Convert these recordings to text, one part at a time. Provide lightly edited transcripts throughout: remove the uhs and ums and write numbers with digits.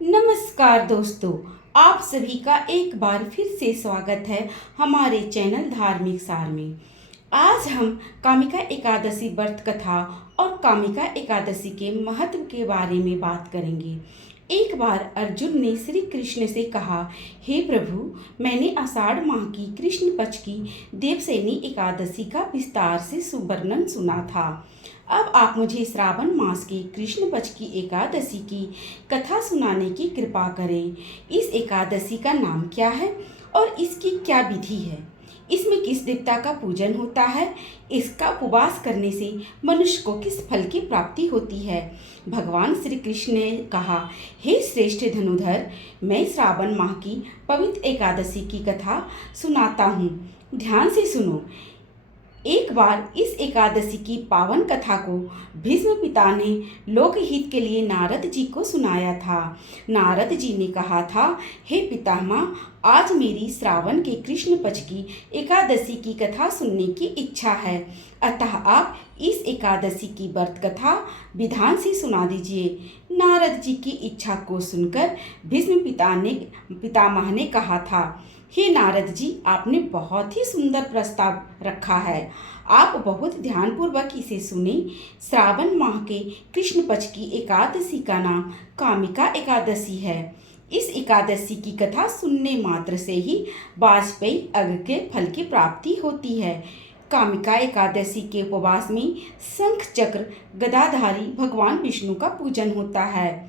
नमस्कार दोस्तों, आप सभी का एक बार फिर से स्वागत है हमारे चैनल धार्मिक सार में। आज हम कामिका एकादशी व्रत कथा और कामिका एकादशी के महत्व के बारे में बात करेंगे। एक बार अर्जुन ने श्री कृष्ण से कहा, हे प्रभु, मैंने आषाढ़ माह की कृष्ण पक्ष की देवशयनी एकादशी का विस्तार से सुवर्णन सुना था। अब आप मुझे श्रावण मास की कृष्ण पक्ष की एकादशी की कथा सुनाने की कृपा करें। इस एकादशी का नाम क्या है और इसकी क्या विधि है? इसमें किस देवता का पूजन होता है? इसका उपवास करने से मनुष्य को किस फल की प्राप्ति होती है? भगवान श्री कृष्ण ने कहा, हे श्रेष्ठ धनुधर, मैं श्रावण माह की पवित्र एकादशी की कथा सुनाता हूँ। ध्यान से सुनो। एक बार इस एकादशी की पावन कथा को भीष्म पिता ने लोकहित के लिए नारद जी को सुनाया था। नारद जी ने कहा था, हे पितामह, आज मेरी श्रावण के कृष्ण पक्ष की एकादशी की कथा सुनने की इच्छा है, अतः आप इस एकादशी की व्रत कथा विधान से सुना दीजिए। नारद जी की इच्छा को सुनकर भीष्म पितामह ने कहा था, हे नारद जी, आपने बहुत ही सुंदर प्रस्ताव रखा है। आप बहुत ध्यानपूर्वक इसे सुने। श्रावण माह के कृष्ण पक्ष की एकादशी का नाम कामिका एकादशी है। इस एकादशी की कथा सुनने मात्र से ही वाजपेयी यज्ञ के फल की प्राप्ति होती है। कामिका एकादशी के उपवास में शंख चक्र गदाधारी भगवान विष्णु का पूजन होता है।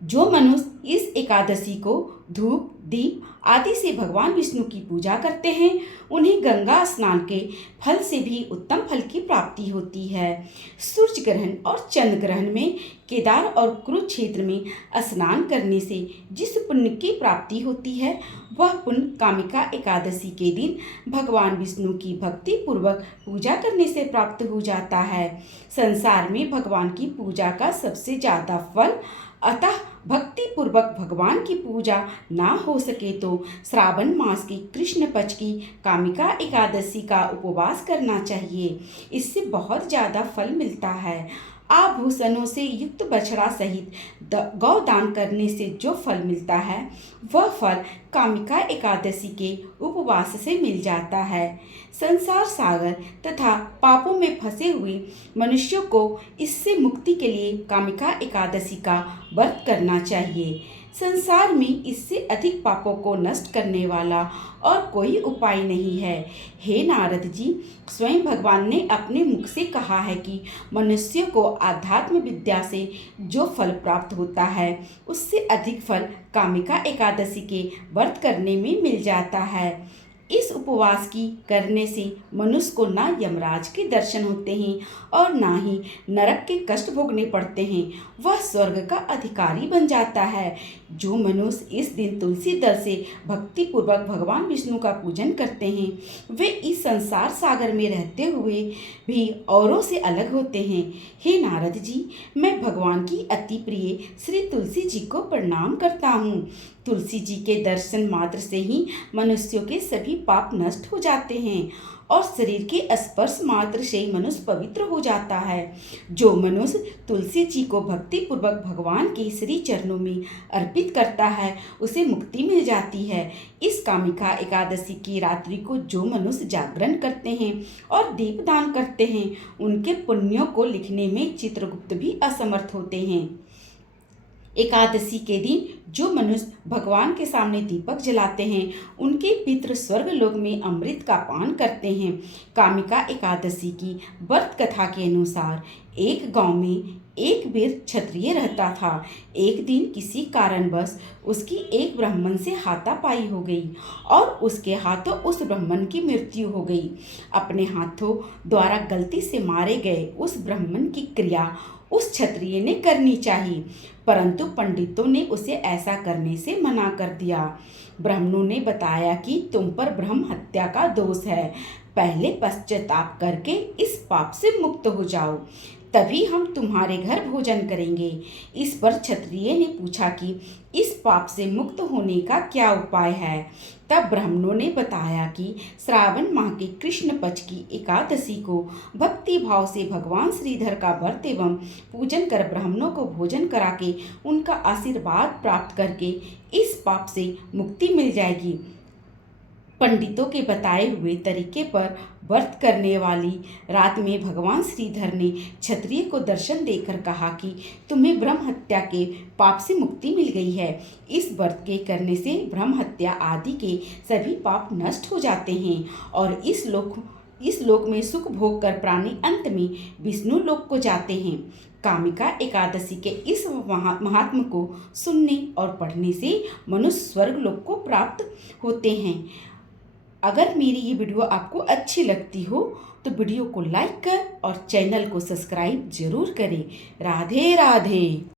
जो मनुष्य इस एकादशी को धूप दीप आदि से भगवान विष्णु की पूजा करते हैं, उन्हें गंगा स्नान के फल से भी उत्तम फल की प्राप्ति होती है। सूर्य ग्रहण और चंद्र ग्रहण में केदार और कुरुक्षेत्र में स्नान करने से जिस पुण्य की प्राप्ति होती है, वह पुण्य कामिका एकादशी के दिन भगवान विष्णु की भक्ति पूर्वक पूजा करने से प्राप्त हो जाता है। संसार में भगवान की पूजा का सबसे ज्यादा फल, अतः भक्ति पूर्वक भगवान की पूजा ना हो सके तो श्रावण मास की कृष्ण पक्ष की कामिका एकादशी का उपवास करना चाहिए। इससे बहुत ज़्यादा फल मिलता है। आभूषणों से युक्त बछड़ा सहित गौदान करने से जो फल मिलता है, वह फल कामिका एकादशी के उपवास से मिल जाता है। संसार सागर तथा पापों में फंसे हुए मनुष्यों को इससे मुक्ति के लिए कामिका एकादशी का व्रत करना चाहिए। संसार में इससे अधिक पापों को नष्ट करने वाला और कोई उपाय नहीं है। हे नारद जी, स्वयं भगवान ने अपने मुख से कहा है कि मनुष्य को आध्यात्म विद्या से जो फल प्राप्त होता है, उससे अधिक फल कामिका एकादशी के व्रत करने में मिल जाता है। इस उपवास की करने से मनुष्य को ना यमराज के दर्शन होते हैं और ना ही नरक के कष्ट भोगने पड़ते हैं, वह स्वर्ग का अधिकारी बन जाता है। जो मनुष्य इस दिन तुलसी दल से भक्ति पूर्वक भगवान विष्णु का पूजन करते हैं, वे इस संसार सागर में रहते हुए भी औरों से अलग होते हैं। हे नारद जी, मैं भगवान की अति प्रिय श्री तुलसी जी को प्रणाम करता हूँ। तुलसी जी के दर्शन मात्र से ही मनुष्यों के सभी पाप नष्ट हो जाते हैं और शरीर के स्पर्श मात्र से मनुष्य पवित्र हो जाता है। जो मनुष्य तुलसी जी को भक्ति पूर्वक भगवान के श्री चरणों में अर्पित करता है, उसे मुक्ति मिल जाती है। इस कामिका एकादशी की रात्रि को जो मनुष्य जागरण करते हैं और दीपदान करते हैं, उनके पुण्यों को लिखने में चित्रगुप्त भी असमर्थ होते हैं। एकादशी के दिन जो मनुष्य भगवान के सामने दीपक जलाते हैं, उनके पितृ स्वर्ग लोक में अमृत का पान करते हैं। कामिका एकादशी की व्रत कथा के अनुसार एक गांव में एक वीर क्षत्रिय रहता था। एक दिन किसी कारणवश उसकी एक ब्राह्मण से हाथापाई हो गई और उसके हाथों उस ब्राह्मण की मृत्यु हो गई। अपने हाथों द्वारा गलती से मारे गए उस ब्राह्मण की क्रिया उस क्षत्रिय ने करनी चाहिए, परंतु पंडितों ने उसे ऐसा करने से मना कर दिया। ब्राह्मणों ने बताया कि तुम पर ब्रह्म हत्या का दोष है, पहले पश्चाताप करके इस पाप से मुक्त हो जाओ, तभी हम तुम्हारे घर भोजन करेंगे। इस पर क्षत्रिय ने पूछा कि इस पाप से मुक्त होने का क्या उपाय है। तब ब्राह्मणों ने बताया कि श्रावण माह के कृष्ण पक्ष की एकादशी को भक्ति भाव से भगवान श्रीधर का व्रत एवं पूजन कर ब्राह्मणों को भोजन करा के उनका आशीर्वाद प्राप्त करके इस पाप से मुक्ति मिल जाएगी। पंडितों के बताए हुए तरीके पर व्रत करने वाली रात में भगवान श्रीधर ने क्षत्रिय को दर्शन देकर कहा कि तुम्हें ब्रह्म हत्या के पाप से मुक्ति मिल गई है। इस व्रत के करने से ब्रह्म हत्या आदि के सभी पाप नष्ट हो जाते हैं और इस लोक में सुख भोग कर प्राणी अंत में विष्णु लोक को जाते हैं। कामिका एकादशी के इस महात्म को सुनने और पढ़ने से मनुष्य स्वर्ग लोक को प्राप्त होते हैं। अगर मेरी ये वीडियो आपको अच्छी लगती हो तो वीडियो को लाइक कर और चैनल को सब्सक्राइब जरूर करें। राधे राधे।